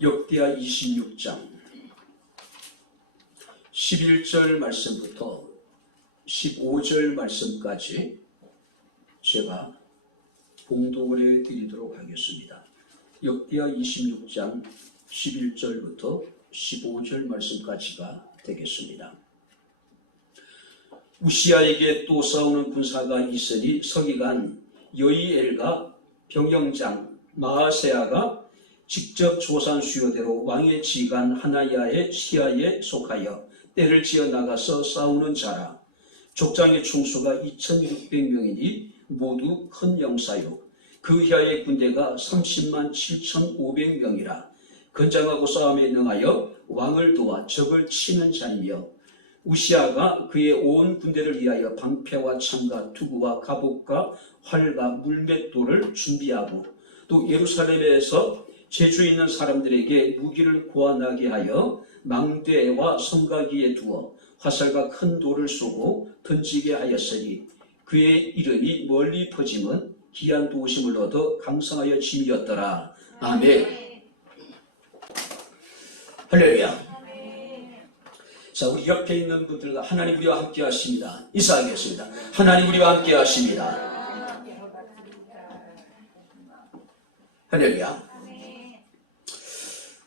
역대하 26장 11절 말씀부터 15절 말씀까지 제가 봉독을 해드리도록 하겠습니다. 역대하 26장 11절부터 15절 말씀까지가 되겠습니다. 우시아에게 또 싸우는 군사가 있으니 서기관 여이엘과 병영장 마아세아가 직접 조산 수요대로 왕의 지간 하나야의 시야에 속하여 떼를 지어 나가서 싸우는 자라. 족장의 총수가 2600명이니 모두 큰 영사요. 그 이하의 군대가 30만 7500명이라. 건장하고 싸움에 능하여 왕을 도와 적을 치는 자이며, 우시아가 그의 온 군대를 위하여 방패와 창과 투구와 갑옷과 활과 물맷돌을 준비하고, 또 예루살렘에서 재주 있는 사람들에게 무기를 고안하게 하여 망대와 성가기에 두어 화살과 큰 돌을 쏘고 던지게 하였으니, 그의 이름이 멀리 퍼짐은 기한 도심을 얻어 강성하여 짐이었더라. 아멘. 할렐루야. 자, 우리 옆에 있는 분들과 하나님 우리와 함께 하십니다. 인사하겠습니다. 하나님 우리와 함께 하십니다. 할렐루야.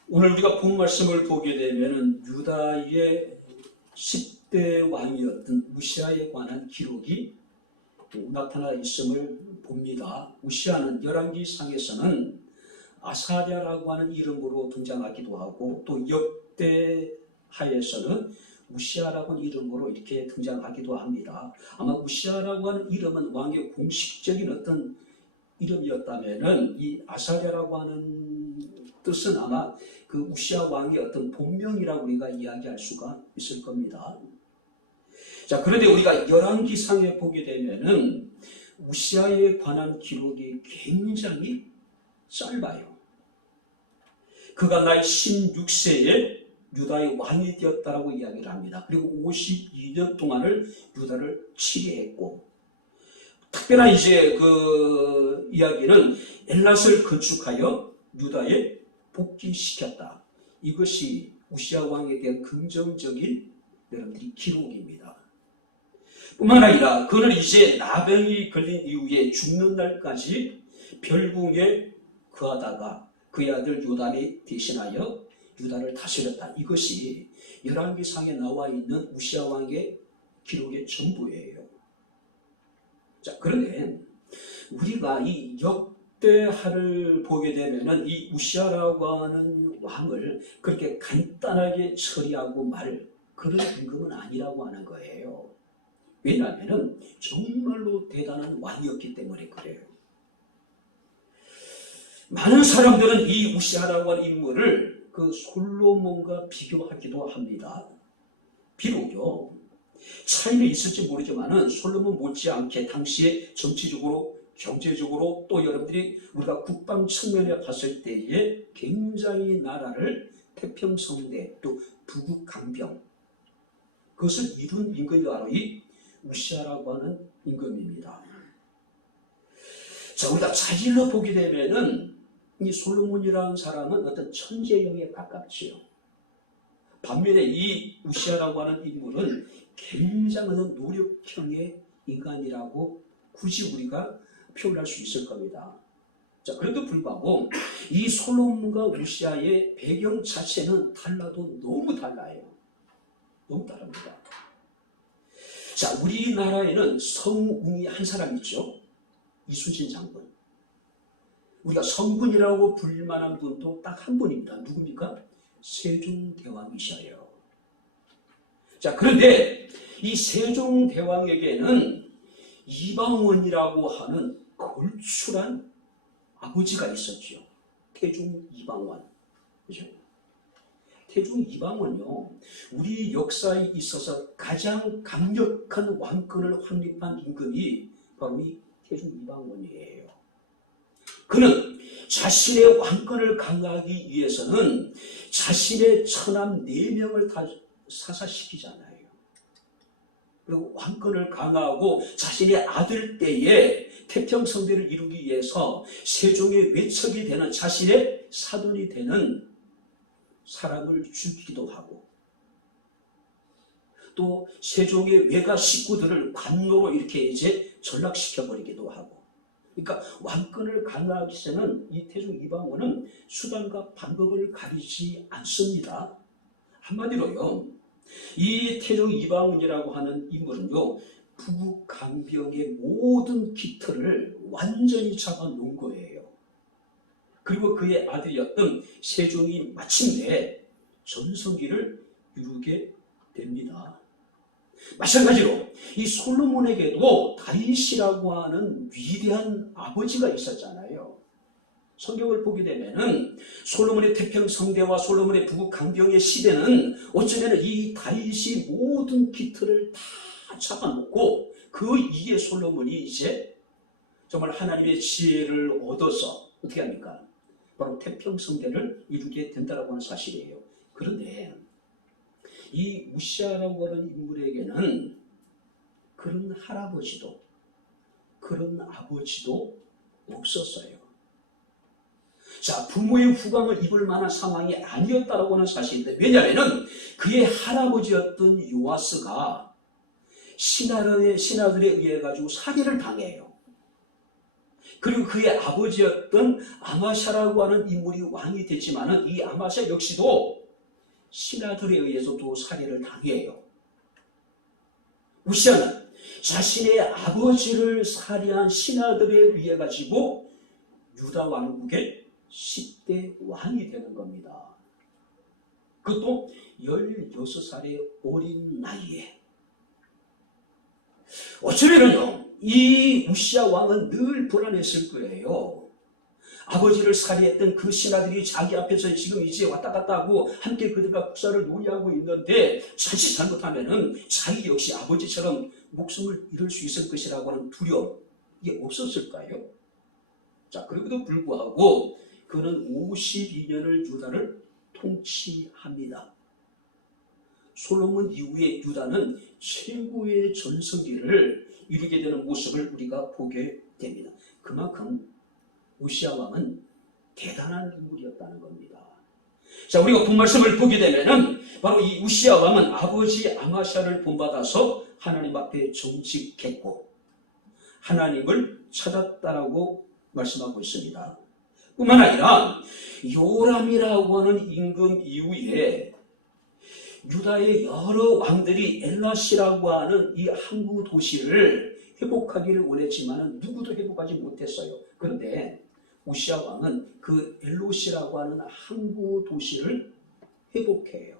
오늘 우리가 본 말씀을 보게 되면 유다의 10대 왕이었던 우시아에 관한 기록이 나타나 있음을 봅니다. 우시아는 열왕기상에서는 아사랴라고 하는 이름으로 등장하기도 하고, 또 역대하에서는 우시아라고 하는 이름으로 이렇게 등장하기도 합니다. 아마 우시아라고 하는 이름은 왕의 공식적인 어떤 이름이었다면은 이 아사랴라고 하는 뜻은 아마 그 우시아 왕의 어떤 본명이라고 우리가 이야기할 수가 있을 겁니다. 자, 그런데 우리가 열왕기상에 보게 되면은 우시아에 관한 기록이 굉장히 짧아요. 그가 나이 16세에 유다의 왕이 되었다라고 이야기를 합니다. 그리고 52년 동안을 유다를 치리했고, 특별한 이제 그 이야기는 엘랏을 건축하여 유다에 복귀시켰다. 이것이 우시아 왕에 대한 긍정적인 여러분들이 기록입니다. 뿐만 아니라 그는 이제 나병이 걸린 이후에 죽는 날까지 별궁에 거하다가 그의 아들 요담이 대신하여 유다를 다스렸다. 이것이 열왕기상에 나와 있는 우시아 왕의 기록의 전부예요. 자, 그런데 우리가 이 역대하를 보게 되면은 이 우시아라고 하는 왕을 그렇게 간단하게 처리하고 말 그런 임금은 아니라고 하는 거예요. 왜냐하면 정말로 대단한 왕이었기 때문에 그래요. 많은 사람들은 이 우시아라고 하는 인물을 그 솔로몬과 비교하기도 합니다. 비록요, 차이는 있을지 모르지만은 솔로몬 못지않게 당시에 정치적으로, 경제적으로, 또 여러분들이 우리가 국방 측면에 봤을 때에 굉장히 나라를 태평성대, 또 부국강병, 그것을 이룬 임금이 바로 이 우시아라고 하는 임금입니다. 자, 우리가 자질로 보게 되면은 이 솔로몬이라는 사람은 어떤 천재형에 가깝지요. 반면에 이 우시아라고 하는 인물은 굉장한 노력형의 인간이라고 굳이 우리가 표현할 수 있을 겁니다. 자, 그래도 불구하고 이 솔로몬과 우시아의 배경 자체는 달라도 너무 달라요. 너무 다릅니다. 자, 우리나라에는 성웅이 한 사람 있죠. 이순신 장군. 우리가 성군이라고 부를 만한 분도 딱 한 분입니다. 누굽니까? 세종대왕이셔요. 자, 그런데 이 세종대왕에게는 이방원이라고 하는 걸출한 아버지가 있었죠. 태종 이방원. 그죠? 태종 이방원요, 우리 역사에 있어서 가장 강력한 왕권을 확립한 임금이 바로 이 태종 이방원이에요. 그는 자신의 왕권을 강화하기 위해서는 자신의 처남 4명을 다 사사시키잖아요. 그리고 왕권을 강화하고 자신의 아들 때에 태평성대를 이루기 위해서 세종의 외척이 되는, 자신의 사돈이 되는 사람을 죽이기도 하고, 또 세종의 외가 식구들을 관노로 이렇게 이제 전락시켜버리기도 하고. 그러니까 왕권을 강화하기 전에는 이 태종 이방원은 수단과 방법을 가리지 않습니다. 한마디로요, 이 태종 이방원이라고 하는 인물은요, 부국 강병의 모든 깃털을 완전히 잡아놓은 거예요. 그리고 그의 아들이었던 세종이 마침내 전성기를 이루게 됩니다. 마찬가지로 이 솔로몬에게도 다윗이라고 하는 위대한 아버지가 있었잖아요. 성경을 보게 되면은 솔로몬의 태평성대와 솔로몬의 부국 강병의 시대는 어쩌면 이 다윗이 모든 깃털을 다 잡아놓고 그 이에 솔로몬이 이제 정말 하나님의 지혜를 얻어서 어떻게 합니까? 바로 태평성대를 이루게 된다고 하는 사실이에요. 그런데 이 우시아라고 하는 인물에게는 그런 할아버지도 그런 아버지도 없었어요. 자, 부모의 후광을 입을 만한 상황이 아니었다라고 하는 사실인데, 왜냐하면 그의 할아버지였던 요아스가 신하들에 의해 가지고 살해를 당해요. 그리고 그의 아버지였던 아마샤라고 하는 인물이 왕이 됐지만은 이 아마샤 역시도 신하들에 의해서 또 살해를 당해요. 우시아는 자신의 아버지를 살해한 신하들에 의해 가지고 유다 왕국의 10대 왕이 되는 겁니다. 그것도 16살의 어린 나이에. 어쩌면요, 이 우시아 왕은 늘 불안했을 거예요. 아버지를 살해했던 그 신하들이 자기 앞에서 지금 이제 왔다 갔다 하고 함께 그들과 국사를 논의하고 있는데 자칫 잘못하면은 자기 역시 아버지처럼 목숨을 잃을 수 있을 것이라고 하는 두려움, 이게 없었을까요? 자, 그럼에도 불구하고 그는 52년을 유다를 통치합니다. 솔로몬 이후에 유다는 최고의 전성기를 이루게 되는 모습을 우리가 보게 됩니다. 그만큼 우시아 왕은 대단한 인물이었다는 겁니다. 자, 우리가 본 말씀을 보게 되면은 바로 이 우시아 왕은 아버지 아마샤를 본받아서 하나님 앞에 정직했고 하나님을 찾았다라고 말씀하고 있습니다. 뿐만 아니라 요람이라고 하는 임금 이후에 유다의 여러 왕들이 엘라시라고 하는 이 항구 도시를 회복하기를 원했지만 누구도 회복하지 못했어요. 그런데 우시아 왕은 그 엘로시라고 하는 항구 도시를 회복해요.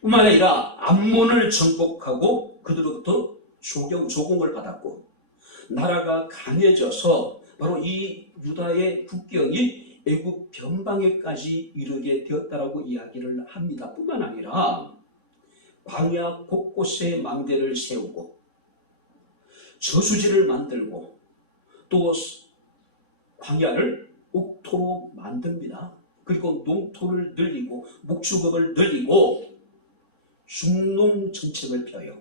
뿐만 아니라 암몬을 정복하고 그들로부터 조공을 받았고 나라가 강해져서 바로 이 유다의 국경이 애굽 변방에까지 이르게 되었다라고 이야기를 합니다. 뿐만 아니라 광야 곳곳에 망대를 세우고 저수지를 만들고 또 광야를 옥토로 만듭니다. 그리고 농토를 늘리고 목축업을 늘리고 중농 정책을 펴요.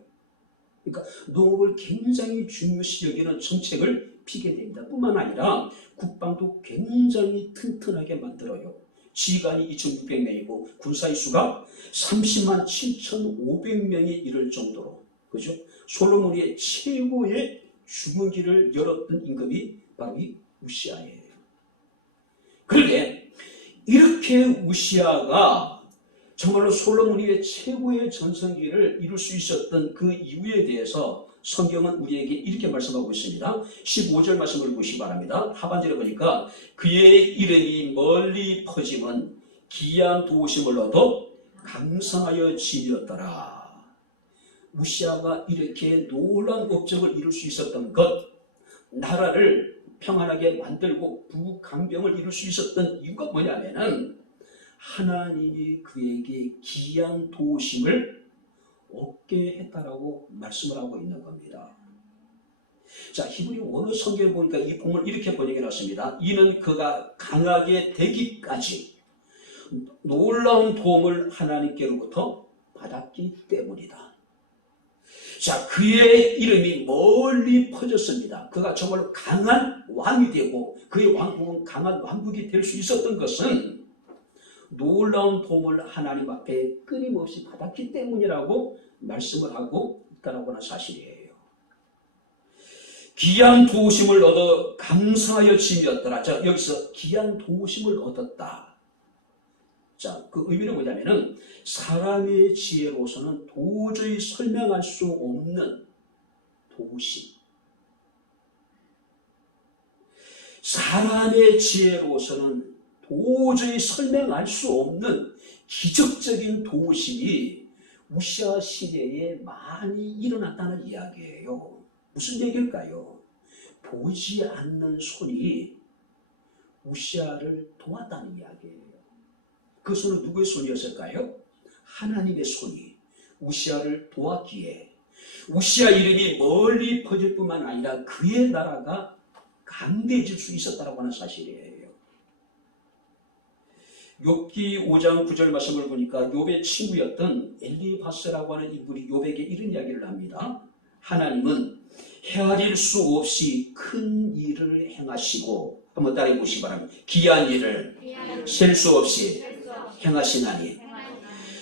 그러니까 농업을 굉장히 중요시 여기는 정책을 피게 됩니다. 뿐만 아니라 국방도 굉장히 튼튼하게 만들어요. 지휘관이 2,600명이고 군사의 수가 30만 7,500명이 이를 정도로, 그죠? 솔로몬의 최고의 주문기를 열었던 임금이 바로 이 우시아예요. 그런데 이렇게 우시아가 정말로 솔로몬이 최고의 전성기를 이룰 수 있었던 그 이유에 대해서 성경은 우리에게 이렇게 말씀하고 있습니다. 15절 말씀을 보시기 바랍니다. 하반절에 보니까 그의 이름이 멀리 퍼짐은 기이한 도우심을 얻어 강성하여 지렸더라. 우시아가 이렇게 놀라운 업적을 이룰 수 있었던 것, 나라를 평안하게 만들고 부강병을 이룰 수 있었던 이유가 뭐냐면은 하나님이 그에게 기이한 도우심을 얻게 했다라고 말씀을 하고 있는 겁니다. 자, 히브리 원어 성경을 보니까 이 본문을 이렇게 번역해 놨습니다. 이는 그가 강하게 되기까지 놀라운 도움을 하나님께로부터 받았기 때문이다. 자, 그의 이름이 멀리 퍼졌습니다. 그가 정말 강한 왕이 되고 그의 왕국은 강한 왕국이 될 수 있었던 것은 놀라운 도움을 하나님 앞에 끊임없이 받았기 때문이라고 말씀을 하고 있다고 하는 사실이에요. 귀한 도우심을 얻어 감사하여 짐이었더라. 자, 여기서 귀한 도우심을 얻었다. 자, 그 의미는 뭐냐면은 사람의 지혜로서는 도저히 설명할 수 없는 도우심. 사람의 지혜로서는 도저히 설명할 수 없는 기적적인 도우심이 우시아 시대에 많이 일어났다는 이야기예요. 무슨 얘기일까요? 보이지 않는 손이 우시아를 도왔다는 이야기예요. 그 손은 누구의 손이었을까요? 하나님의 손이 우시아를 도왔기에 우시아 이름이 멀리 퍼질 뿐만 아니라 그의 나라가 강대해질 수 있었다고 하는 사실이에요. 욥기 5장 9절 말씀을 보니까 욥의 친구였던 엘리바스라고 하는 인물이 욥에게 이런 이야기를 합니다. 하나님은 헤아릴 수 없이 큰 일을 행하시고, 한번 따라해 보시기 바랍니다. 귀한 일을 셀 수 없이 행하시나니,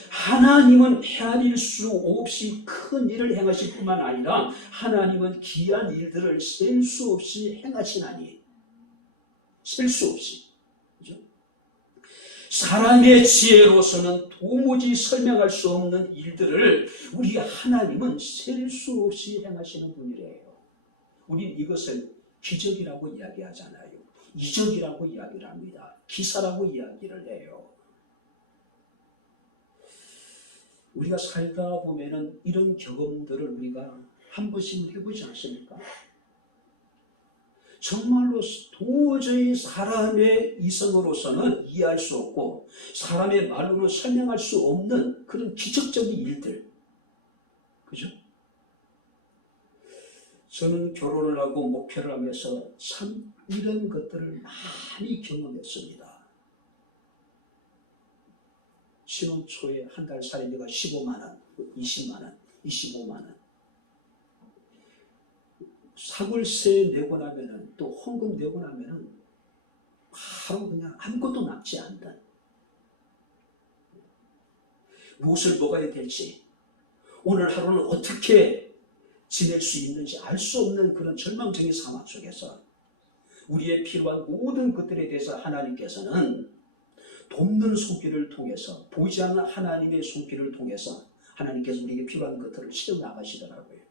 하나님은 헤아릴 수 없이 큰 일을 행하실 뿐만 아니라 하나님은 귀한 일들을 셀 수 없이 행하시나니, 셀 수 없이, 그죠? 사람의 지혜로서는 도무지 설명할 수 없는 일들을 우리 하나님은 셀 수 없이 행하시는 분이래요. 우린 이것을 기적이라고 이야기하잖아요. 이적이라고 이야기를 합니다. 기사라고 이야기를 해요. 우리가 살다 보면은 이런 경험들을 우리가 한 번씩 해보지 않습니까? 정말로 도저히 사람의 이성으로서는 이해할 수 없고 사람의 말로는 설명할 수 없는 그런 기적적인 일들. 그죠? 저는 결혼을 하고 목회를 하면서 참 이런 것들을 많이 경험했습니다. 신혼 초에 한 달 살림비가 15만원, 20만원, 25만원. 사골세 내고 나면은 또 헌금 내고 나면은 바로 그냥 아무것도 남지 않던, 무엇을 먹어야 될지, 오늘 하루는 어떻게 지낼 수 있는지 알 수 없는 그런 절망적인 상황 속에서 우리의 필요한 모든 것들에 대해서 하나님께서는 돕는 손길을 통해서, 보이지 않는 하나님의 손길을 통해서 하나님께서 우리에게 필요한 것들을 채워 나가시더라고요.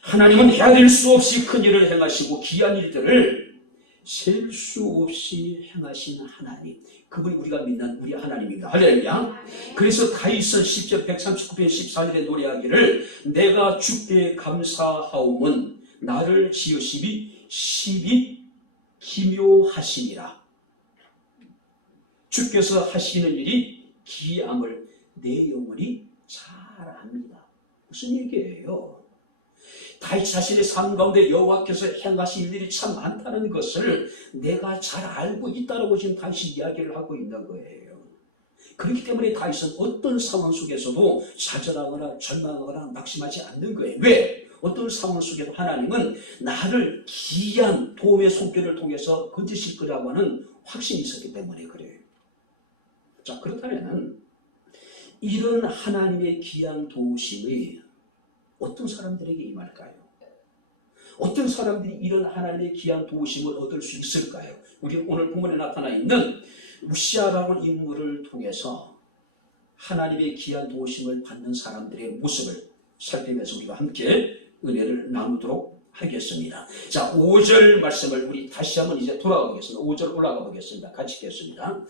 하나님은 헤아릴 수 없이 큰 일을 행하시고 귀한 일들을 셀 수 없이 행하신 하나님, 그분이 우리가 믿는 우리 하나님입니다. 할렐루야. 그래서 다윗은 10편 139편 14절에 노래하기를 내가 주께 감사하오면 나를 지으심이 십이 기묘하시니라. 주께서 하시는 일이 기이함을 내 영혼이 잘 압니다. 무슨 얘기예요? 다윗 자신의 삶 가운데 여호와께서 행하신 일들이 참 많다는 것을 내가 잘 알고 있다라고 지금 다윗이 이야기를 하고 있는 거예요. 그렇기 때문에 다윗은 어떤 상황 속에서도 좌절하거나 절망하거나 낙심하지 않는 거예요. 왜? 어떤 상황 속에도 하나님은 나를 기이한 도움의 손길을 통해서 건지실 거라고 하는 확신이 있었기 때문에 그래요. 자, 그렇다면 이런 하나님의 귀한 도우심이 어떤 사람들에게 임할까요? 어떤 사람들이 이런 하나님의 귀한 도우심을 얻을 수 있을까요? 우리 오늘 본문에 나타나 있는 우시아라는 인물을 통해서 하나님의 귀한 도우심을 받는 사람들의 모습을 살피면서 우리가 함께 은혜를 나누도록 하겠습니다. 자, 5절 말씀을 우리 다시 한번 이제 돌아가 보겠습니다. 5절 올라가 보겠습니다. 같이 읽겠습니다.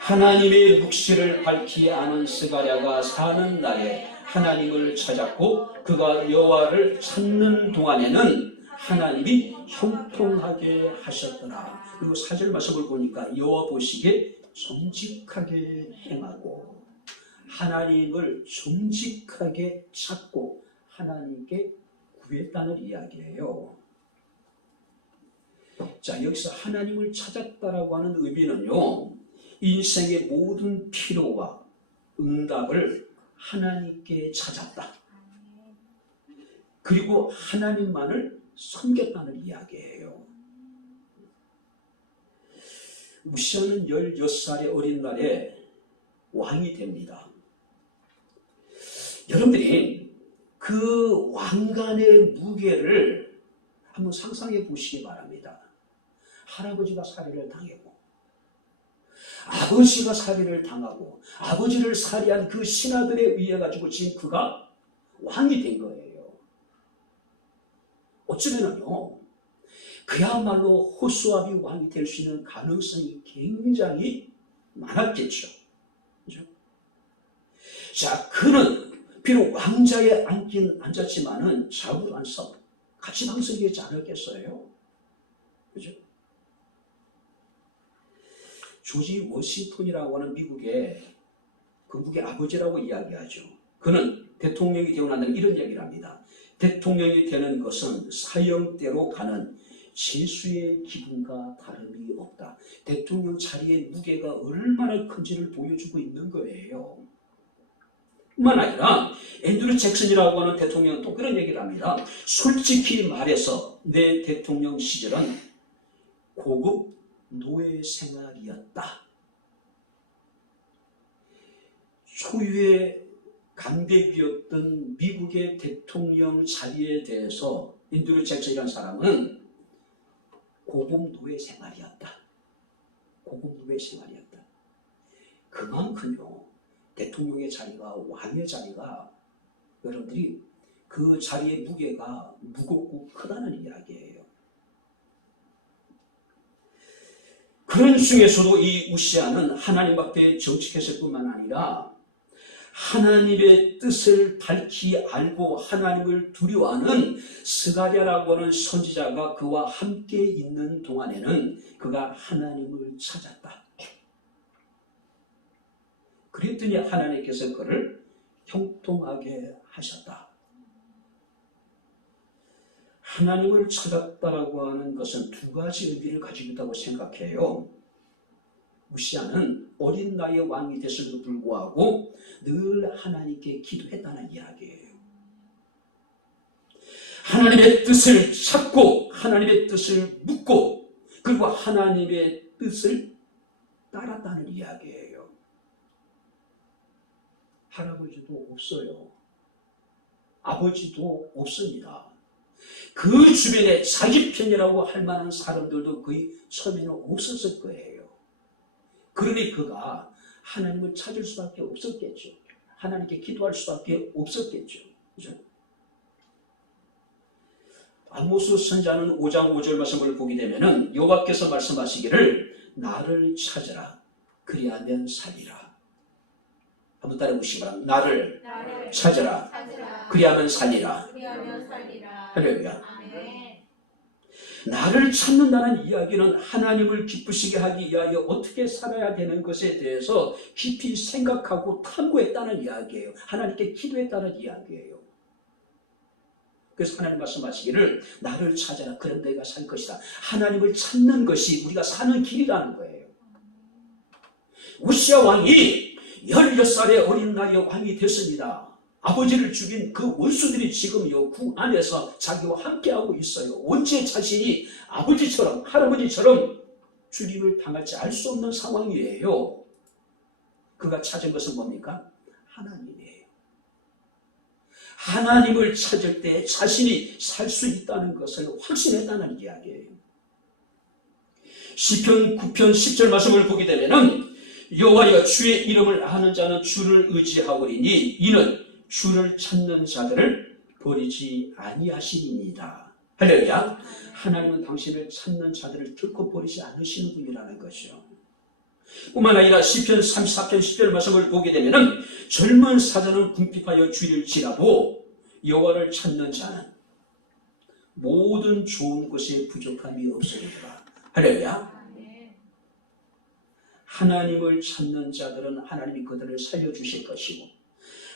하나님의 묵시를 밝히 아는 스가랴가 사는 날에 하나님을 찾았고 그가 여호와를 찾는 동안에는 하나님이 형통하게 하셨더라. 그리고 4절 말씀을 보니까 여호와 보시기에 정직하게 행하고 하나님을 정직하게 찾고 하나님께 구했다는 이야기예요. 자, 여기서 하나님을 찾았다라고 하는 의미는요, 인생의 모든 필요와 응답을 하나님께 찾았다. 그리고 하나님만을 섬겼다는 이야기예요. 우시아는 16살의 어린 날에 왕이 됩니다. 여러분들이 그 왕관의 무게를 한번 상상해 보시기 바랍니다. 할아버지가 살해를 당했고 아버지가 살해를 당하고 아버지를 살해한 그 신하들에 의해 가지고 지금 그가 왕이 된 거예요. 어쩌면요, 그야말로 호수아비 왕이 될 수 있는 가능성이 굉장히 많았겠죠. 그죠? 자, 그는 비록 왕자에 앉긴 앉았지만은 좌우로 앉아서 같이 방석이지 않았겠어요? 그죠? 조지 워싱턴이라고 하는 미국의 아버지라고 이야기하죠. 그는 대통령이 되고 난 다음에 이런 얘기를 합니다. 대통령이 되는 것은 사형대로 가는 죄수의 기분과 다름이 없다. 대통령 자리의 무게가 얼마나 큰지를 보여주고 있는 거예요. 뿐만 아니라 앤드류 잭슨이라고 하는 대통령은 또 그런 얘기를 합니다. 솔직히 말해서 내 대통령 시절은 고급 노예 생활이었다. 초유의 강대기였던 미국의 대통령 자리에 대해서 앤드류 잭슨이라는 사람은 고급 노예 생활이었다. 고급 노예 생활이었다. 그만큼요, 대통령의 자리가, 왕의 자리가, 여러분들이 그 자리의 무게가 무겁고 크다는 이야기예요. 그런 중에서도 이 우시아는 하나님 앞에 정직했을 뿐만 아니라 하나님의 뜻을 밝히 알고 하나님을 두려워하는 스가랴라고 하는 선지자가 그와 함께 있는 동안에는 그가 하나님을 찾았다. 그랬더니 하나님께서 그를 형통하게 하셨다. 하나님을 찾았다라고 하는 것은 두 가지 의미를 가지고 있다고 생각해요. 우시아는 어린 나이에 왕이 됐음에도 불구하고 늘 하나님께 기도했다는 이야기예요. 하나님의 뜻을 찾고 하나님의 뜻을 묻고 그리고 하나님의 뜻을 따랐다는 이야기예요. 할아버지도 없어요. 아버지도 없습니다. 그 주변에 자기 편이라고 할 만한 사람들도 거의 처음에는 없었을 거예요. 그러니 그가 하나님을 찾을 수밖에 없었겠죠. 하나님께 기도할 수밖에 없었겠죠. 그죠? 아모스 선지자는 5장 5절 말씀을 보게 되면은 여호와께서 말씀하시기를 나를 찾으라 그리하면 살리라. 한번 따라 보시기 바랍니다. 나를 찾으라 그리하면 살리라. 할렐루야. 나를 찾는다는 이야기는 하나님을 기쁘시게 하기 위하여 어떻게 살아야 되는 것에 대해서 깊이 생각하고 탐구했다는 이야기예요. 하나님께 기도했다는 이야기예요. 그래서 하나님 말씀하시기를 나를 찾아라 그럼 내가 살 것이다. 하나님을 찾는 것이 우리가 사는 길이라는 거예요. 우시아 왕이 16살의 어린 나이에 왕이 됐습니다. 아버지를 죽인 그 원수들이 지금 그 안에서 자기와 함께하고 있어요. 언제 자신이 아버지처럼 할아버지처럼 죽임을 당할지 알 수 없는 상황이에요. 그가 찾은 것은 뭡니까? 하나님이에요. 하나님을 찾을 때 자신이 살 수 있다는 것을 확신했다는 이야기예요. 시편 9편 10절 말씀을 보게 되면은 여호와여 주의 이름을 아는 자는 주를 의지하오리니 이는 주를 찾는 자들을 버리지 아니하시니이다. 할렐루야. 하나님은 당신을 찾는 자들을 결코 버리지 않으시는 분이라는 것이죠. 뿐만 아니라 시편 34편 10절 말씀을 보게 되면은 젊은 사자는 궁핍하여 주의를 지나도 여호와를 찾는 자는 모든 좋은 것에 부족함이 없으리라. 할렐루야. 하나님을 찾는 자들은 하나님이 그들을 살려주실 것이고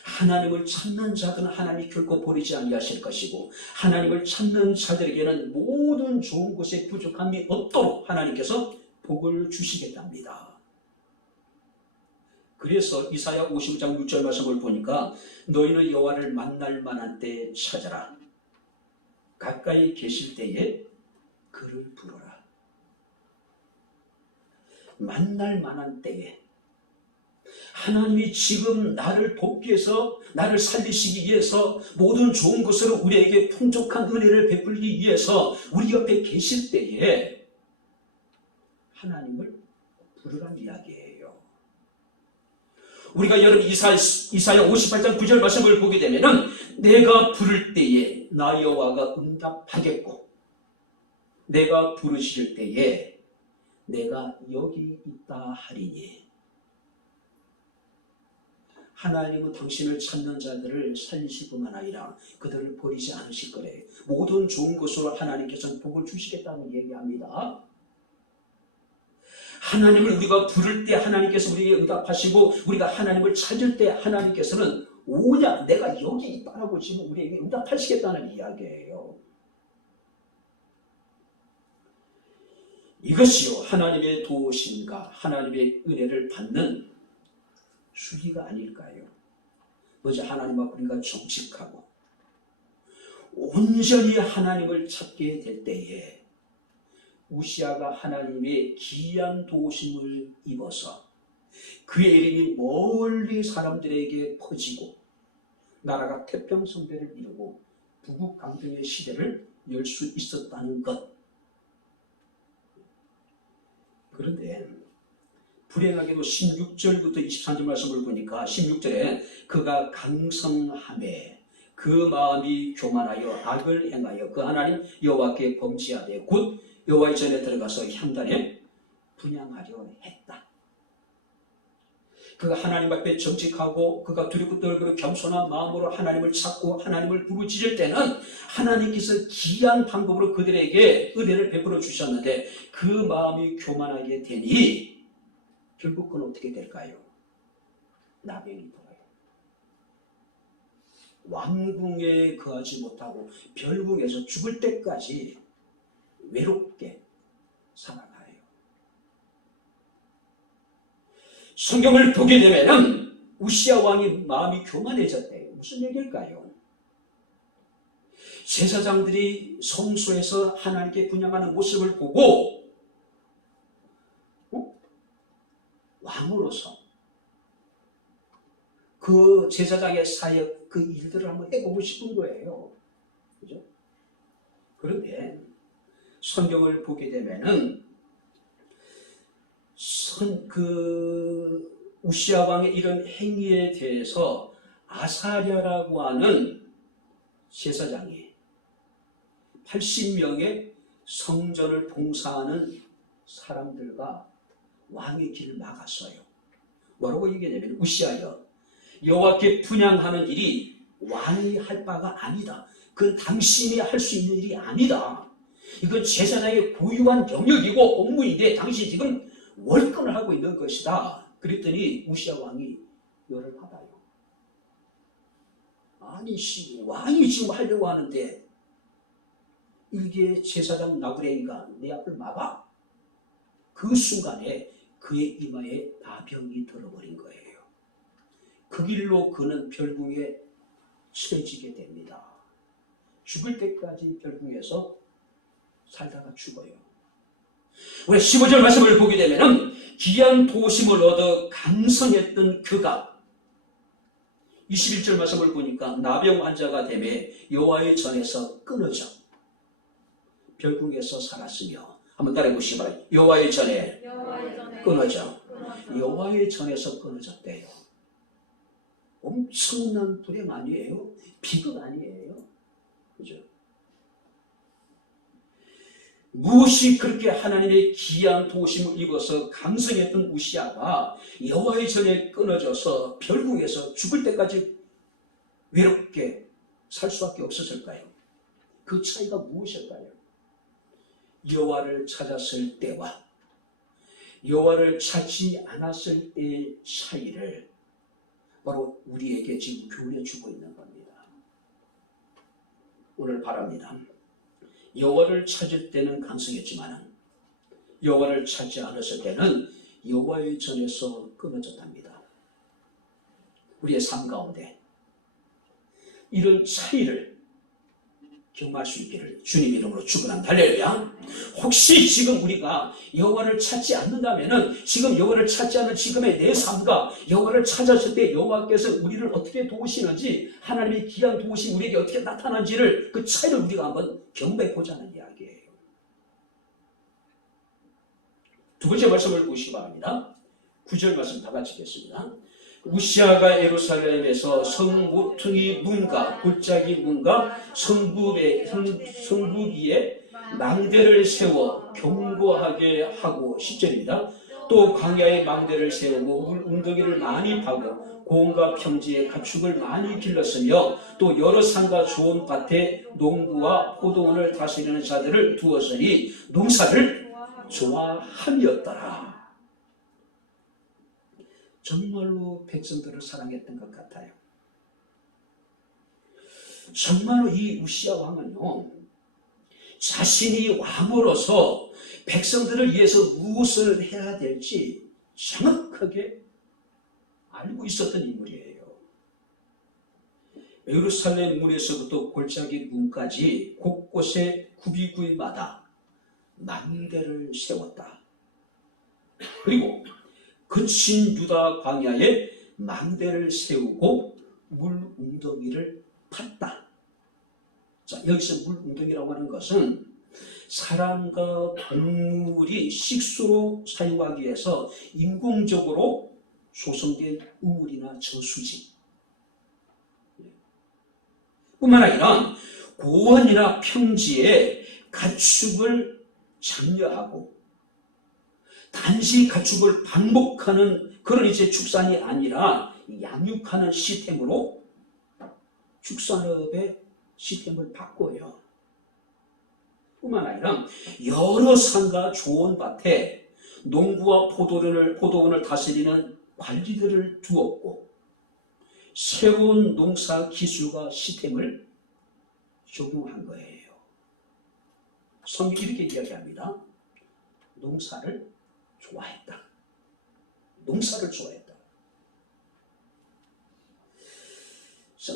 하나님을 찾는 자들은 하나님이 결코 버리지 아니하실 것이고 하나님을 찾는 자들에게는 모든 좋은 것에 부족함이 없도록 하나님께서 복을 주시겠답니다. 그래서 이사야 55장 6절 말씀을 보니까 너희는 여호와를 만날 만한 때에 찾아라. 가까이 계실 때에 그를 부르라. 만날 만한 때에 하나님이 지금 나를 돕기 위해서, 나를 살리시기 위해서, 모든 좋은 것으로 우리에게 풍족한 은혜를 베풀기 위해서 우리 옆에 계실 때에 하나님을 부르란 이야기예요. 우리가 여러분 이사야 58장 9절 말씀을 보게 되면은 내가 부를 때에 나 여호와가 응답하겠고 내가 부르실 때에 내가 여기 있다 하리니. 하나님은 당신을 찾는 자들을 살리실 뿐만 아니라 그들을 버리지 않으실 거래요. 모든 좋은 것으로 하나님께서는 복을 주시겠다고 얘기합니다. 하나님을 우리가 부를 때 하나님께서 우리에게 응답하시고 우리가 하나님을 찾을 때 하나님께서는 오냐 내가 여기 있다라고 지금 우리에게 응답하시겠다는 이야기예요. 이것이요 하나님의 도우심과 하나님의 은혜를 받는 수기가 아닐까요? 먼저 하나님 앞에 우리가 정직하고 온전히 하나님을 찾게 될 때에 우시아가 하나님의 기이한 도우심을 입어서 그의 이름이 멀리 사람들에게 퍼지고 나라가 태평성대를 이루고 부국강등의 시대를 열 수 있었다는 것. 그런데 불행하게도 16절부터 23절 말씀을 보니까 16절에 그가 강성하매 그 마음이 교만하여 악을 행하여 그 하나님 여호와께 범죄하되 곧 여호와의 전에 들어가서 향단에 분향하려 했다. 그가 하나님 앞에 정직하고 그가 두렵고 떨고 겸손한 마음으로 하나님을 찾고 하나님을 부르짖을 때는 하나님께서 기이한 방법으로 그들에게 은혜를 베풀어 주셨는데 그 마음이 교만하게 되니 결국 그건 어떻게 될까요? 나병이 들어요. 왕궁에 거하지 못하고 별궁에서 죽을 때까지 외롭게 살아가요. 성경을 보게 되면 우시아 왕이 마음이 교만해졌대요. 무슨 얘기일까요? 제사장들이 성소에서 하나님께 분향하는 모습을 보고 왕으로서 그 제사장의 사역, 그 일들을 한번 해보고 싶은 거예요. 그죠? 그런데 성경을 보게 되면은 우시아 왕의 이런 행위에 대해서 아사랴라고 하는 제사장이 80명의 성전을 봉사하는 사람들과 왕의 길을 막았어요. 뭐라고 얘기하냐면 우시아여 여호와께 분향하는 일이 왕이 할 바가 아니다. 그건 당신이 할 수 있는 일이 아니다. 이건 제사장의 고유한 영역이고 업무인데 당신이 지금 월권을 하고 있는 것이다. 그랬더니 우시아 왕이 열을 받아요. 아니 왕이 지금 하려고 하는데 이게 제사장 나부레이가 내 앞을 막아? 그 순간에 그의 이마에 나병이 들어버린 거예요. 그 길로 그는 별궁에 처해지게 됩니다. 죽을 때까지 별궁에서 살다가 죽어요. 우리 15절 말씀을 보게 되면 기이한 도심을 얻어 강성했던 그가 21절 말씀을 보니까 나병 환자가 되매 여호와의 전에서 끊어져 별궁에서 살았으며 한번 따라해 보시기 바랍니다. 여호와의 전에 끊어져. 여호와의 전에서 끊어졌대요. 엄청난 불행 아니에요? 비극 아니에요? 그죠? 무엇이 그렇게 하나님의 기이한 도우심을 입어서 강성했던 우시아가 여호와의 전에 끊어져서 별궁에서 죽을 때까지 외롭게 살 수밖에 없었을까요? 그 차이가 무엇일까요? 여호와를 찾았을 때와 여호와를 찾지 않았을 때의 차이를 바로 우리에게 지금 교훈해 주고 있는 겁니다. 오늘 바랍니다. 여호와를 찾을 때는 강성했지만 여호와를 찾지 않았을 때는 여호와의 전에서 끊어졌답니다. 우리의 삶 가운데 이런 차이를 경험할 수 있기를 주님 이름으로 축원합니다. 할렐루야. 혹시 지금 우리가 여호와를 찾지 않는다면은 지금 여호와를 찾지 않는 지금의 내 삶과 여호와를 찾았을 때 여호와께서 우리를 어떻게 도우시는지, 하나님의 귀한 도우심이 우리에게 어떻게 나타난지를, 그 차이를 우리가 한번 경험해 보자는 이야기예요. 두 번째 말씀을 보시기 바랍니다. 9절 말씀 다 같이 읽겠습니다. 우시아가 예루살렘에서 성모퉁이 문과 골짜기 문과 성부 위에 망대를 세워 경고하게 하고, 10절입니다. 또 광야에 망대를 세우고 물 웅덩이를 많이 파고 고원과 평지에 가축을 많이 길렀으며 또 여러 산과 좋은 밭에 농부와 포도원을 다스리는 자들을 두었으니 농사를 좋아함이었더라. 정말로 백성들을 사랑했던 것 같아요. 정말로 이 우시아 왕은요, 자신이 왕으로서 백성들을 위해서 무엇을 해야 될지 정확하게 알고 있었던 인물이에요. 예루살렘 문에서부터 골짜기 문까지 곳곳에 구비구이마다 망대를 세웠다. 그리고 거친 유다 광야에 망대를 세우고 물 웅덩이를 팠다. 자, 여기서 물 웅덩이라고 하는 것은 사람과 동물이 식수로 사용하기 위해서 인공적으로 조성된 우물이나 저수지, 뿐만 아니라 고원이나 평지에 가축을 장려하고 단지 가축을 방목하는 그런 이제 축산이 아니라 양육하는 시스템으로 축산업의 시스템을 바꿔요. 뿐만 아니라 여러 산과 좋은 밭에 농부와 포도원을 다스리는 관리들을 두었고, 새로운 농사 기술과 시스템을 적용한 거예요. 성경이 이렇게 이야기합니다. 농사를 좋아했다. 농사를 좋아했다.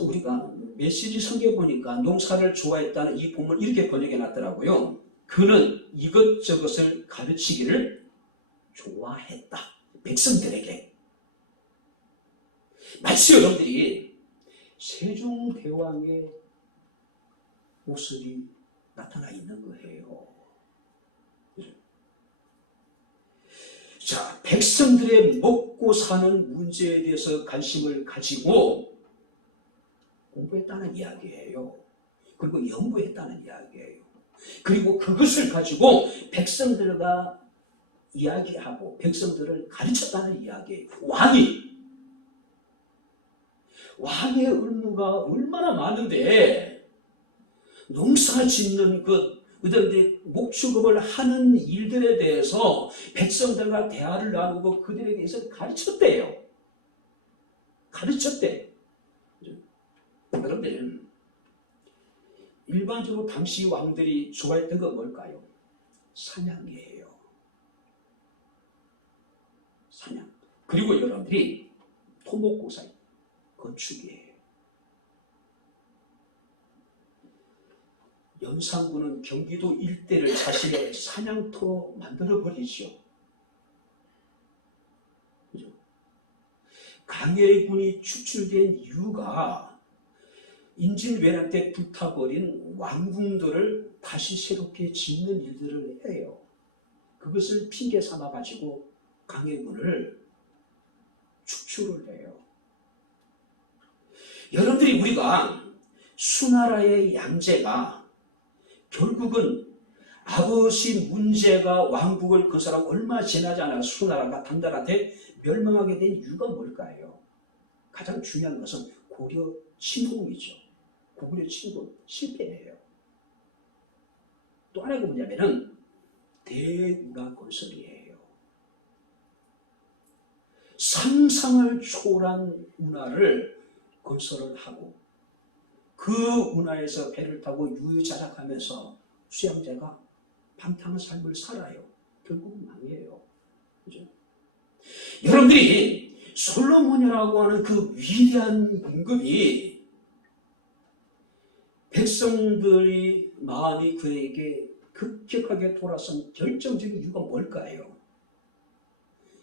우리가 메시지 성경에 보니까 농사를 좋아했다는 이 본문을 이렇게 번역해 놨더라고요. 그는 이것저것을 가르치기를 좋아했다. 백성들에게. 마치 여러분들이 세종대왕의 모습이 나타나 있는 거예요. 자, 백성들의 먹고 사는 문제에 대해서 관심을 가지고 공부했다는 이야기예요. 그리고 연구했다는 이야기예요. 그리고 그것을 가지고 백성들과 이야기하고 백성들을 가르쳤다는 이야기예요. 왕의 의무가 얼마나 많은데, 농사 짓는 것, 그다음에 목축업을 하는 일들에 대해서 백성들과 대화를 나누고 그들에 대해서 가르쳤대요. 여러분들, 일반적으로 당시 왕들이 좋아했던 건 뭘까요? 사냥이에요. 사냥. 그리고 여러분들이 토목공사, 건축이에요. 연산군은 경기도 일대를 자신의 사냥터로 만들어버리죠. 그죠? 강해군이 축출된 이유가 임진왜란 때 불타버린 왕궁들을 다시 새롭게 짓는 일들을 해요. 그것을 핑계 삼아가지고 강해군을 축출을 해요. 여러분들이 우리가 수나라의 양제가 결국은 아버지 문제가 왕국을 건설하고 얼마 지나지 않아 수나라가 당달한테 멸망하게 된 이유가 뭘까요? 가장 중요한 것은 고려 침공이죠. 고구려 침공 실패예요. 또 하나가 뭐냐면은 대운하 건설이에요. 상상을 초월한 운하를 건설을 하고 그 운하에서 배를 타고 유유자적하면서 수양제가 방탕한 삶을 살아요. 결국은 망해요. 그죠? 여러분들이 솔로몬이라고 하는 그 위대한 임금이 백성들의 마음이 그에게 급격하게 돌아선 결정적인 이유가 뭘까요?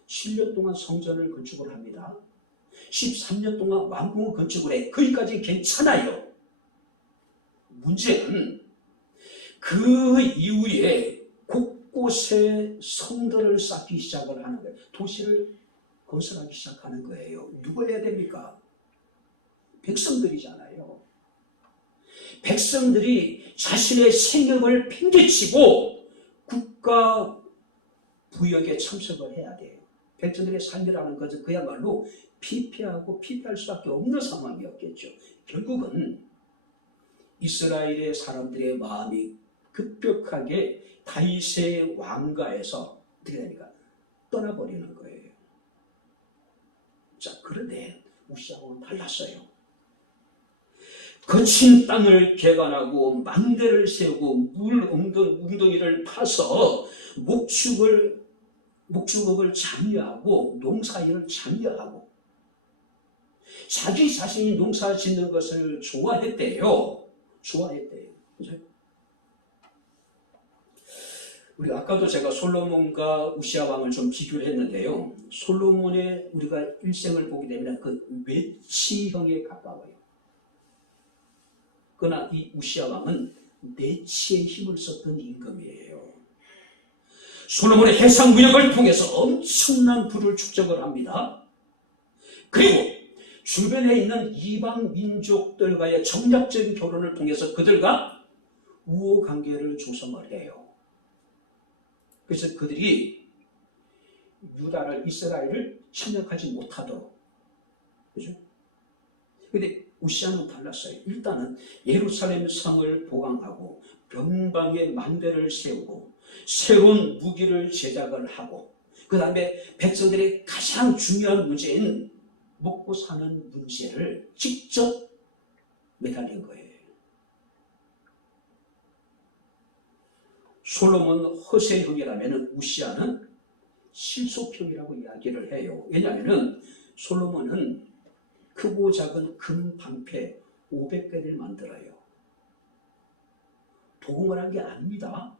7년 동안 성전을 건축을 합니다. 13년 동안 왕궁을 건축을 해. 거기까지 괜찮아요. 문제는 그 이후에 곳곳에 성들을 쌓기 시작을 하는 거예요. 도시를 건설하기 시작하는 거예요. 누가 해야 됩니까? 백성들이잖아요. 백성들이 자신의 생명을 팽개치고 국가 부역에 참석을 해야 돼요. 백성들의 삶이라는 것은 그야말로 피폐할 수밖에 없는 상황이었겠죠. 결국은 이스라엘의 사람들의 마음이 급격하게 다윗의 왕가에서 어떻게 되니까 떠나버리는 거예요. 자, 그런데 우시아 왕은 달랐어요. 거친 땅을 개간하고 망대를 세우고 물 웅덩이를 파서 목축업을 장려하고 농사일을 장려하고 자기 자신이 농사 짓는 것을 좋아했대요. 그죠? 우리 아까도 제가 솔로몬과 우시아 왕을 좀 비교를 했는데요. 솔로몬의 우리가 일생을 보게 되면 그 외치형에 가까워요. 그러나 이 우시아 왕은 내치의 힘을 썼던 임금이에요. 솔로몬의 해상 무역을 통해서 엄청난 부를 축적을 합니다. 그리고 주변에 있는 이방 민족들과의 정략적인 결혼을 통해서 그들과 우호 관계를 조성을 해요. 그래서 그들이 유다를 이스라엘을 침략하지 못하도록. 그죠? 근데 우시아는 달랐어요. 일단은 예루살렘 성을 보강하고 변방에 만대를 세우고 새로운 무기를 제작을 하고 그 다음에 백성들의 가장 중요한 문제인 먹고 사는 문제를 직접 매달린 거예요. 솔로몬 허세형이라면 우시아는 실속형이라고 이야기를 해요. 왜냐하면 솔로몬은 크고 작은 금 방패 500개를 만들어요. 도금을 한 게 아닙니다.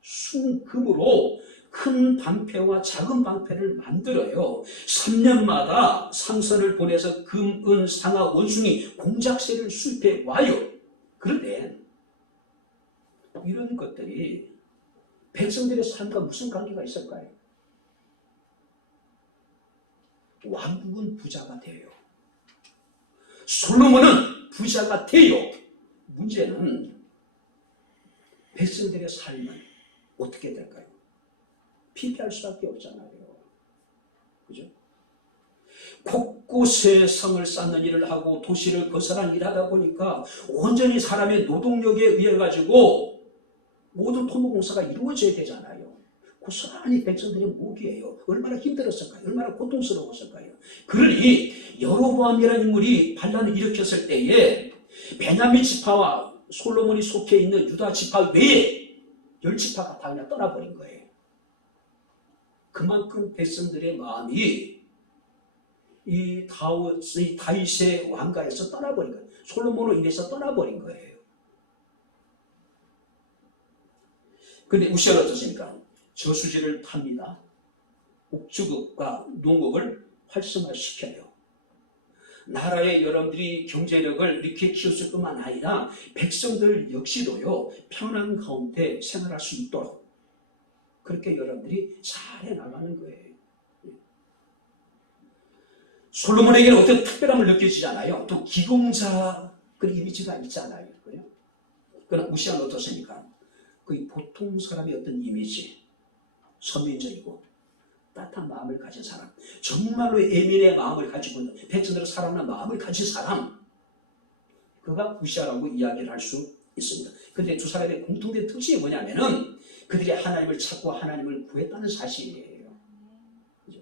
순금으로 큰 방패와 작은 방패를 만들어요. 3년마다 상선을 보내서 금, 은, 상하, 원숭이, 공작새를 수입해 와요. 그런데 이런 것들이 백성들의 삶과 무슨 관계가 있을까요? 왕국은 부자가 돼요. 솔로몬은 부자가 돼요. 문제는 백성들의 삶은 어떻게 될까요? 피폐할 수밖에 없잖아요. 그죠? 곳곳에 성을 쌓는 일을 하고 도시를 건설하는 일을 하다 보니까 온전히 사람의 노동력에 의해 가지고 모든 토목공사가 이루어져야 되잖아요. 고스란히 백성들의 목이에요. 얼마나 힘들었을까요? 얼마나 고통스러웠을까요? 그러니 여로보암이라는 인물이 반란을 일으켰을 때에 베냐민 지파와 솔로몬이 속해 있는 유다 지파 외에 10지파가 다 그냥 떠나버린 거예요. 그만큼 백성들의 마음이 이 다윗의 왕가에서 떠나버린 거예요. 솔로몬으로 인해서 떠나버린 거예요. 그런데 우시아가 어떻습니까? 저수지를 팝니다. 목축업과 농업을 활성화시켜요. 나라의 여러분들이 경제력을 이렇게 키웠을 뿐만 아니라 백성들 역시도요 편안 가운데 생활할 수 있도록 그렇게 여러분들이 잘 해나가는 거예요. 솔로몬에게는 어떤 특별함을 느껴지지 않아요. 또 기공자 그 이미지가 있지 않아요. 그러나 우시아는 어떻습니까? 거의 보통 사람의 어떤 이미지, 선민적이고 따뜻한 마음을 가진 사람, 정말로 예민의 마음을 가지고 있는 백성들을 사랑하는 마음을 가진 사람, 그가 우시아라고 이야기를 할 수 있습니다. 그런데 두 사람의 공통된 특징이 뭐냐면은 그들이 하나님을 찾고 하나님을 구했다는 사실이에요. 그죠?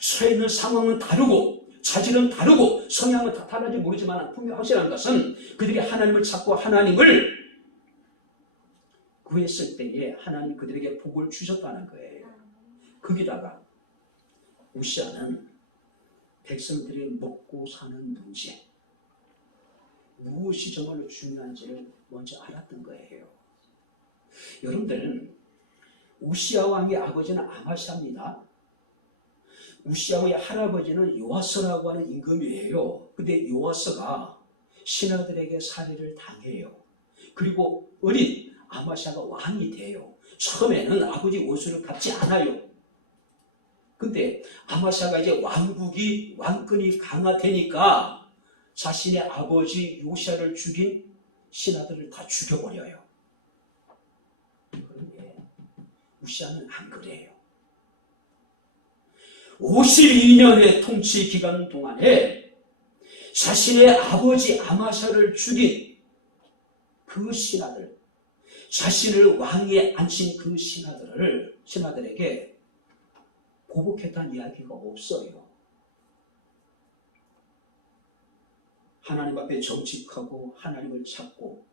처해 있는 상황은 다르고 자질은 다르고 성향은 다 다른지 모르지만 분명 확실한 것은 그들이 하나님을 찾고 하나님을 구했을 때에 하나님 그들에게 복을 주셨다는 거예요. 거기다가 우시아는 백성들이 먹고 사는 문제, 무엇이 정말로 중요한지를 먼저 알았던 거예요. 여러분들, 우시야 왕의 아버지는 아마샤입니다. 우시야 왕의 할아버지는 요아스라고 하는 임금이에요. 근데 요아스가 신하들에게 살해를 당해요. 그리고 어린 아마샤가 왕이 돼요. 처음에는 아버지 원수를 갚지 않아요. 근데 아마샤가 이제 왕권이 강화되니까 자신의 아버지 요시야를 죽인 신하들을 다 죽여버려요. 그런데 우시야는 안 그래요. 52년의 통치 기간 동안에 자신의 아버지 아마샤를 죽인 그 신하들, 자신을 왕위에 앉힌 그 신하들에게 보복했다는 이야기가 없어요. 하나님 앞에 정직하고 하나님을 찾고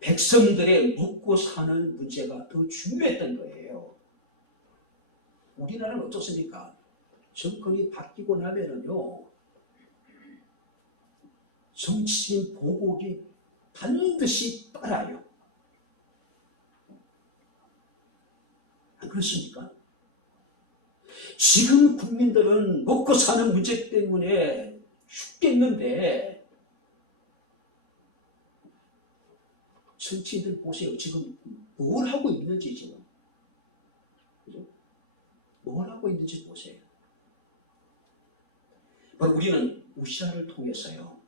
백성들의 먹고 사는 문제가 더 중요했던 거예요. 우리나라는 어떻습니까? 정권이 바뀌고 나면은요, 정치인 보복이 반드시 따라요. 안 그렇습니까? 지금 국민들은 먹고 사는 문제 때문에 죽겠는데 정치인들 보세요. 지금 뭘 하고 있는지 지금. 그죠? 뭘 하고 있는지 보세요. 바로 우리는 우시야를 통해서요,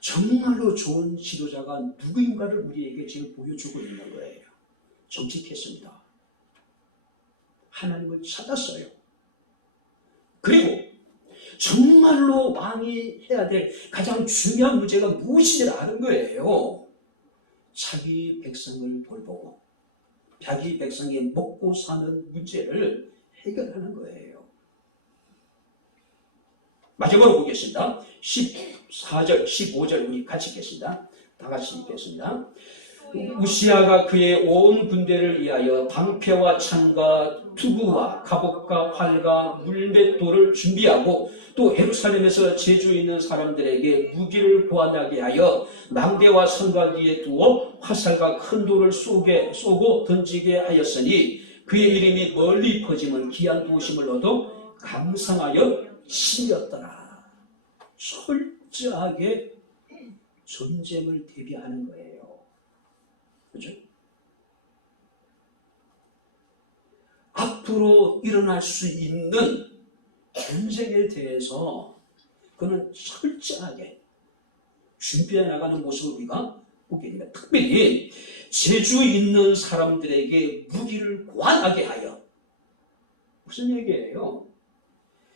정말로 좋은 지도자가 누구인가를 우리에게 지금 보여주고 있는 거예요. 정직했습니다. 하나님을 찾았어요. 그리고 정말로 왕이 해야 될 가장 중요한 문제가 무엇인지를 아는 거예요. 자기 백성을 돌보고 자기 백성이 먹고 사는 문제를 해결하는 거예요. 마지막으로 보겠습니다. 14절, 15절 우리 같이 읽겠습니다. 다 같이 읽겠습니다. 우시야가 그의 온 군대를 위하여 방패와 창과 투구와 갑옷과 활과 물맷돌을 준비하고 또 예루살렘에서 재주 있는 사람들에게 무기를 구하게 하여 망대와 성곽 위에 두어 화살과 큰 돌을 쏘고 던지게 하였으니 그의 이름이 멀리 퍼지면 귀한 도심을 얻어 감상하여 치렸더라. 철저하게 전쟁을 대비하는 거예요. 그죠? 앞으로 일어날 수 있는 전쟁에 대해서 그는 철저하게 준비해 나가는 모습을 우리가 보게 됩니다. 특별히 재주 있는 사람들에게 무기를 구하게 하여, 무슨 얘기예요?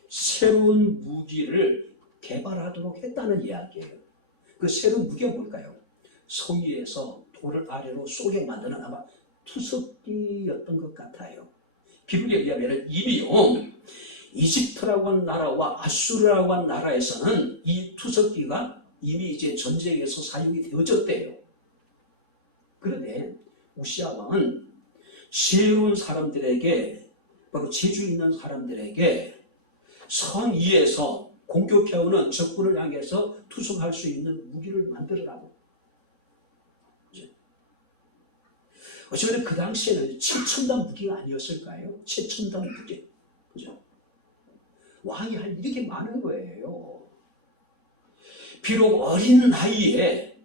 새로운 무기를 개발하도록 했다는 이야기예요. 그 새로운 무기가 뭘까요? 성 위에서 돌을 아래로 쏘게 만드는 아마 투석기였던 것 같아요. 비블리아에 의하면 이미요, 이집트라고 하는 나라와 아수르라고 하는 나라에서는 이 투석기가 이미 이제 전쟁에서 사용이 되어졌대요. 그런데 우시야 왕은 지혜로운 사람들에게, 바로 재주 있는 사람들에게 성 위에서 공격해오는 적군을 향해서 투석할 수 있는 무기를 만들으라고. 어쩌면 그 당시에는 최첨단 무기가 아니었을까요? 최첨단 무기. 그죠? 왕이 할 일이 이렇게 많은 거예요. 비록 어린 나이에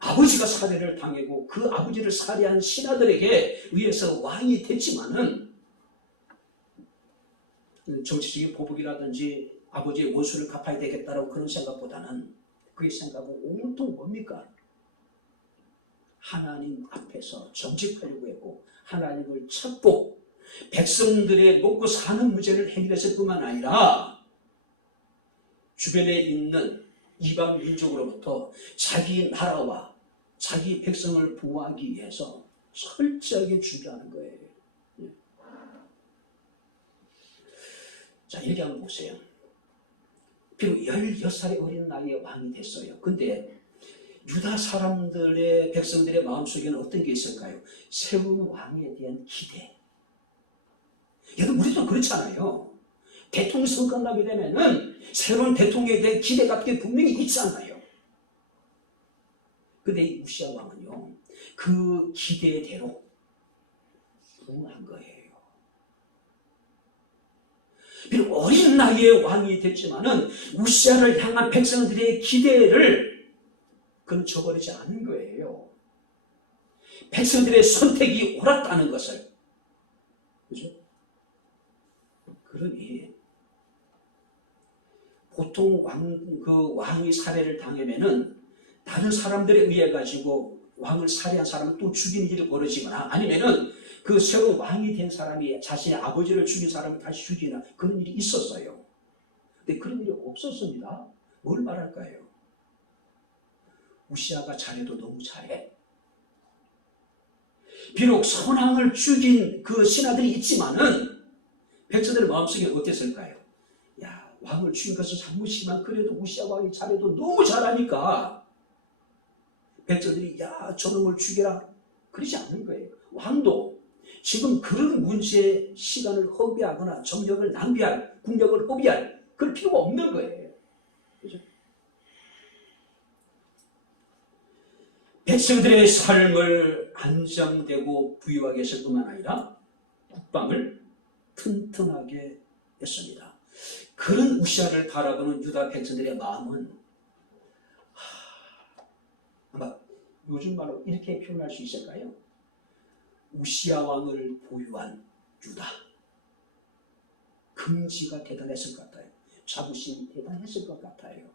아버지가 살해를 당하고 그 아버지를 살해한 신하들에게 의해서 왕이 됐지만은 정치적인 보복이라든지 아버지의 원수를 갚아야 되겠다라고 그런 생각보다는 그의 생각은 온통 뭡니까? 하나님 앞에서 정직하려고 했고 하나님을 찾고 백성들의 먹고 사는 문제를 해결했을 뿐만 아니라 주변에 있는 이방 민족으로부터 자기 나라와 자기 백성을 보호하기 위해서 철저하게 준비하는 거예요. 자, 이렇게 한번 보세요. 비록 16살의 어린 나이에 왕이 됐어요. 근데 유다 사람들의, 백성들의 마음속에는 어떤 게 있을까요? 새로운 왕에 대한 기대. 여러분, 우리도 그렇잖아요. 대통령 선거 나게 되면은 새로운 대통령에 대한 기대 같은 게 분명히 있잖아요. 근데 이 우시야 왕은요, 그 기대대로 부응한 거예요. 비록 어린 나이에 왕이 됐지만은 우시야를 향한 백성들의 기대를 그는 저버리지 않은 거예요. 백성들의 선택이 옳았다는 것을. 그죠? 그러니 보통 왕이 살해를 당하면은 다른 사람들에 의해 가지고 왕을 살해한 사람을 또 죽이는 일이 벌어지거나, 아니면은 그 새로 왕이 된 사람이 자신의 아버지를 죽인 사람을 다시 죽이나, 그런 일이 있었어요. 근데 그런 일이 없었습니다. 뭘 말할까요? 우시야가 잘해도 너무 잘해. 비록 선왕을 죽인 그 신하들이 있지만은 백성들의 마음속에 어땠을까요? 야, 왕을 죽인 것은 잘못이지만 그래도 우시야 왕이 잘해도 너무 잘하니까 백성들이 야, 저놈을 죽여라, 그러지 않는 거예요. 왕도 지금 그런 문제에 시간을 허비하거나 정력을 낭비할, 국력을 허비할 그럴 필요가 없는 거예요. 그죠? 백성들의 삶을 안정되고 부유하게 했을 뿐만 아니라 국방을 튼튼하게 했습니다. 그런 우시야를 바라보는 유다 백성들의 마음은 아마 요즘 말로 이렇게 표현할 수 있을까요? 우시야 왕을 보유한 유다, 긍지가 대단했을 것 같아요. 자부심이 대단했을 것 같아요.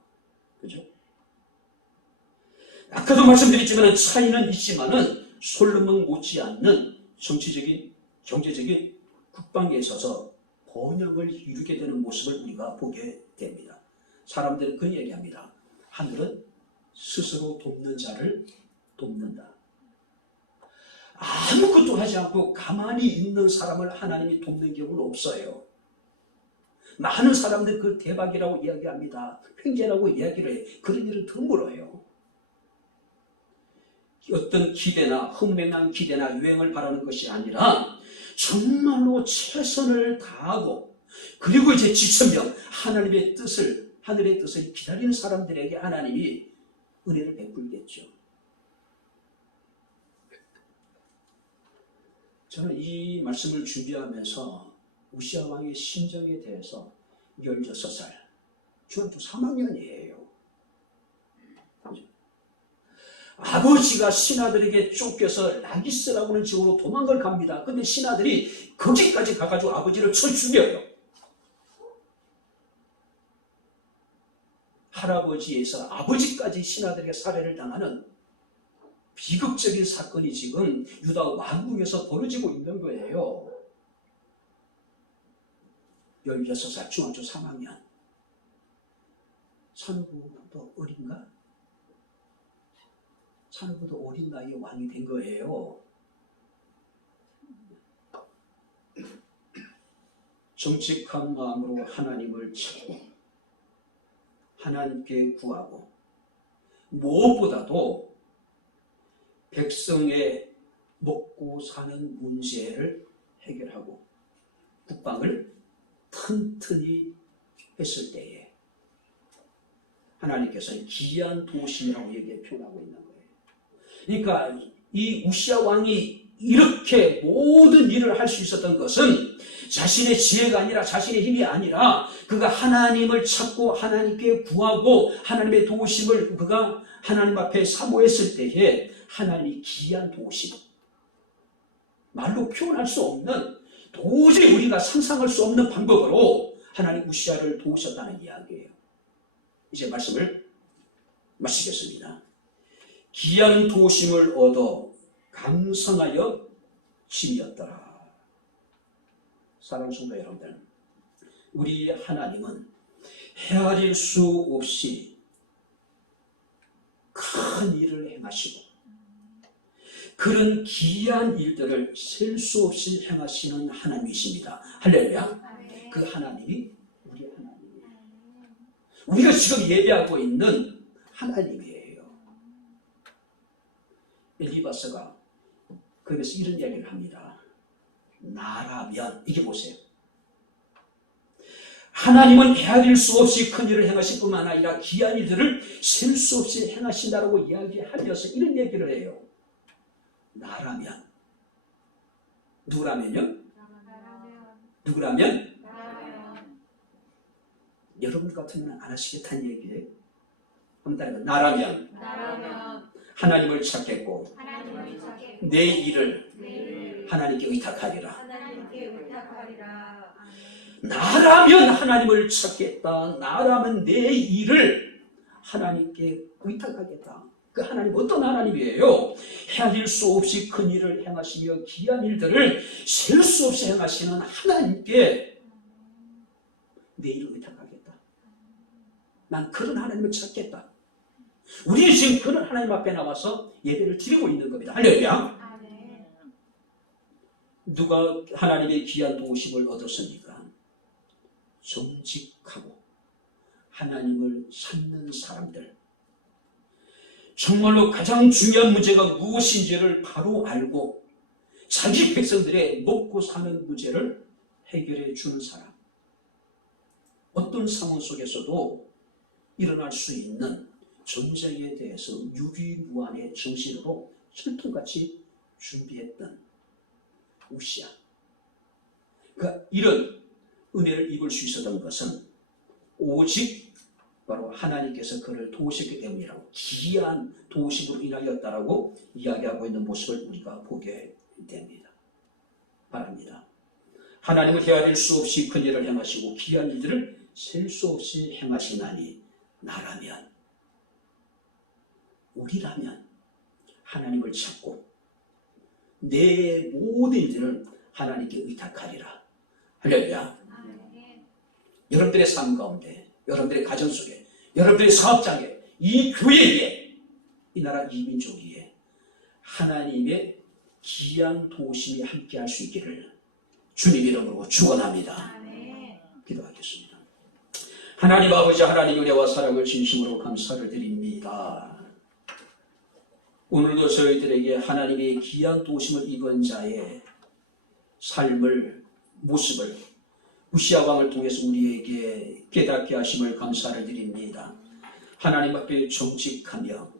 그죠? 아까도 말씀드렸지만 차이는 있지만은 솔로몬 못지않는 정치적인, 경제적인 국방에 있어서 번영을 이루게 되는 모습을 우리가 보게 됩니다. 사람들은 그런 얘기합니다. 하늘은 스스로 돕는 자를 돕는다. 아무것도 하지 않고 가만히 있는 사람을 하나님이 돕는 경우는 없어요. 많은 사람들 그 대박이라고 이야기합니다. 횡재라고 이야기를 해. 그런 일은 드물어요. 어떤 기대나 흥맹한 기대나 유행을 바라는 것이 아니라 정말로 최선을 다하고, 그리고 이제 지천명 하나님의 뜻을, 하늘의 뜻을 기다리는 사람들에게 하나님이 은혜를 베풀겠죠. 저는 이 말씀을 준비하면서 우시야 왕의 심정에 대해서 16살, 중학교 3학년이에요. 아버지가 신하들에게 쫓겨서 라기스라고 하는 지역으로 도망을 갑니다. 근데 신하들이 거기까지 가가지고 아버지를 쳐 죽여요. 할아버지에서 아버지까지 신하들에게 살해를 당하는 비극적인 사건이 지금 유다 왕국에서 벌어지고 있는 거예요. 16살, 중학교 3학년. 산후보다 어린가? 산후보다 어린 나이에 왕이 된 거예요. 정직한 마음으로 하나님을 찾고 하나님께 구하고, 무엇보다도 백성의 먹고 사는 문제를 해결하고 국방을 튼튼히 했을 때에 하나님께서는 기이한 도심이라고 얘기해 표현하고 있는 거예요. 그러니까 이 우시야 왕이 이렇게 모든 일을 할 수 있었던 것은 자신의 지혜가 아니라, 자신의 힘이 아니라, 그가 하나님을 찾고 하나님께 구하고 하나님의 도우심을 그가 하나님 앞에 사모했을 때에 하나님이 기이한 도우심, 말로 표현할 수 없는, 도저히 우리가 상상할 수 없는 방법으로 하나님 우시야를 도우셨다는 이야기예요. 이제 말씀을 마치겠습니다. 기이한 도우심을 얻어 강성하여 짐이었더라. 사랑하는 성도 여러분들, 우리 하나님은 헤아릴 수 없이 큰 일을 행하시고 그런 기이한 일들을 셀 수 없이 행하시는 하나님이십니다. 할렐루야. 그 하나님이 우리 하나님이에요. 우리가 지금 예배하고 있는 하나님이에요. 엘리바스가 거기서 이런 이야기를 합니다. 나라면, 이게 보세요. 하나님은 헤아릴 수 없이 큰 일을 행하실 뿐만 아니라 귀한 일들을 셀 수 없이 행하신다라고 이야기하면서 이런 얘기를 해요. 나라면. 누구라면요? 누구라면? 여러분 같으면 안 하시겠다는 얘기예요. 나라면 하나님을 찾겠고 내 일을 하나님께 의탁하리라. 나라면 하나님을 찾겠다. 나라면 내 일을 하나님께 의탁하겠다. 그 하나님 어떤 하나님이에요? 헤아릴 수 없이 큰 일을 행하시며 귀한 일들을 셀 수 없이 행하시는 하나님께 내 일을 의탁하겠다. 난 그런 하나님을 찾겠다. 우리는 지금 그런 하나님 앞에 나와서 예배를 드리고 있는 겁니다. 할렐루야. 누가 하나님의 귀한 도우심을 얻었습니까? 정직하고 하나님을 찾는 사람들. 정말로 가장 중요한 문제가 무엇인지를 바로 알고 자기 백성들의 먹고 사는 문제를 해결해 주는 사람. 어떤 상황 속에서도 일어날 수 있는 전쟁에 대해서 유비무환의 정신으로 철통같이 준비했던 우시야. 그러니까 이런 은혜를 입을 수 있었던 것은 오직 바로 하나님께서 그를 도우셨기 때문이라고, 기이한 도우심으로 인하였다라고 이야기하고 있는 모습을 우리가 보게 됩니다. 바랍니다. 하나님은 헤아릴 수 없이 큰 일을 행하시고 기이한 일들을 셀 수 없이 행하시나니 나라면, 우리라면 하나님을 찾고 내 모든 일들을 하나님께 의탁하리라. 할렐루야. 여러분들의 삶 가운데, 여러분들의 가정 속에, 여러분들의 사업장에, 이 교회에, 이 나라 이 민족 위에 하나님의 귀한 도우심이 함께 할 수 있기를 주님 이름으로 축원합니다. 기도하겠습니다. 하나님 아버지, 하나님 은혜와 사랑을 진심으로 감사를 드립니다. 오늘도 저희들에게 하나님의 귀한 도우심을 입은 자의 삶을, 모습을 우시야 왕을 통해서 우리에게 깨닫게 하심을 감사를 드립니다. 하나님 앞에 정직하며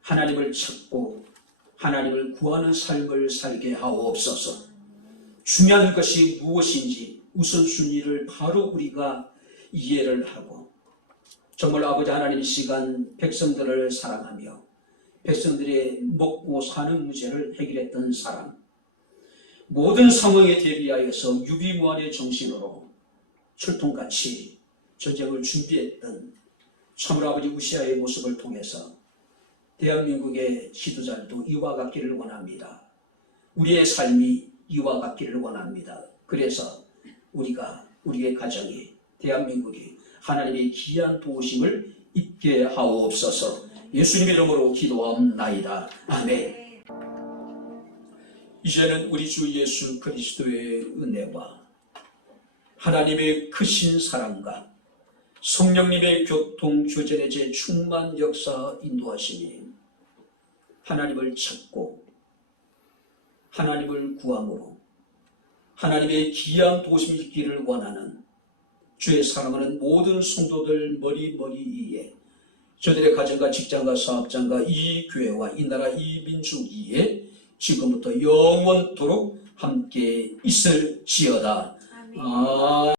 하나님을 찾고 하나님을 구하는 삶을 살게 하옵소서. 중요한 것이 무엇인지 우선순위를 바로 우리가 이해를 하고, 정말 아버지 하나님, 이 시간 백성들을 사랑하며 백성들의 먹고 사는 문제를 해결했던 사람, 모든 상황에 대비하여서 유비무환의 정신으로 철통같이 전쟁을 준비했던 참으로 아버지 우시야의 모습을 통해서 대한민국의 지도자들도 이와 같기를 원합니다. 우리의 삶이 이와 같기를 원합니다. 그래서 우리의 가정이, 대한민국이 하나님의 귀한 도우심을 입게 하옵소서. 예수님의 이름으로 기도하옵나이다. 아멘. 이제는 우리 주 예수 그리스도의 은혜와 하나님의 크신 사랑과 성령님의 교통 교제의 제 충만 역사 인도하시니 하나님을 찾고 하나님을 구함으로 하나님의 귀한 도우심이 있기를 원하는 주의 사랑하는 모든 성도들 머리 위에, 저들의 가정과 직장과 사업장과 이 교회와 이 나라 이 민족 위에 지금부터 영원토록 함께 있을지어다. 아멘.